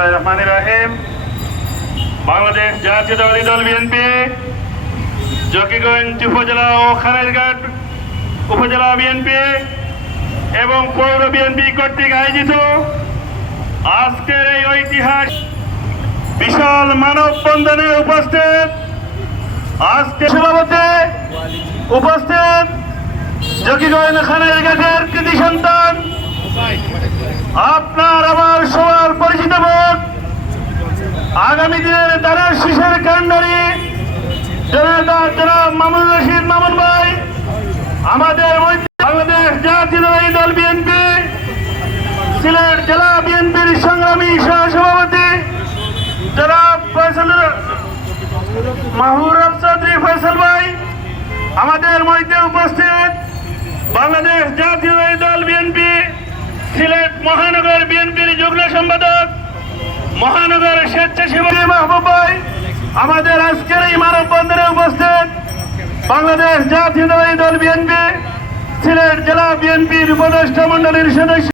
বিসমিল্লাহির রহমানির রহিম। বাংলাদেশ জাতীয়তাবাদী দল বিএনপি জকিগঞ্জ উপজেলা ও খানাইরঘাট উপজেলা বিএনপি এবং পৌর বিএনপি কর্তৃক আয়োজিত আজকের এই ঐতিহাসিক বিশাল মানববন্ধনে উপস্থিত আজকে সভাপতি উপস্থিত জকিগঞ্জ খানাইরঘাটের কৃতি সন্তান আপনার আমার সবার পরিচিত মুখ, আগামী দিনের দ্বারা শীষের কান্ডারি জনাব মামুন রশিদ মামুন ভাই, আমাদের বাংলাদেশ জাতীয়তাবাদী দল বিএনপি সিলেট জেলা বিএনপির সংগ্রামী সহসভাপতি জনাব মাহবুব চৌধুরী ফয়সাল ভাই, আমাদের মধ্যে উপস্থিত বাংলাদেশ জাতীয়তাবাদী দল বিএনপি সিলেট মহানগর বিএনপির যুগ্ম সম্পাদক মহানগর স্বেচ্ছাসেবী মাহবুব ভাই, আমাদের আজকের এই মানববন্ধনে উপস্থিত বাংলাদেশ জাতীয়তাবাদী দল বিএনপি সিলেট জেলা বিএনপির উপদেষ্টা মন্ডলীর সদস্য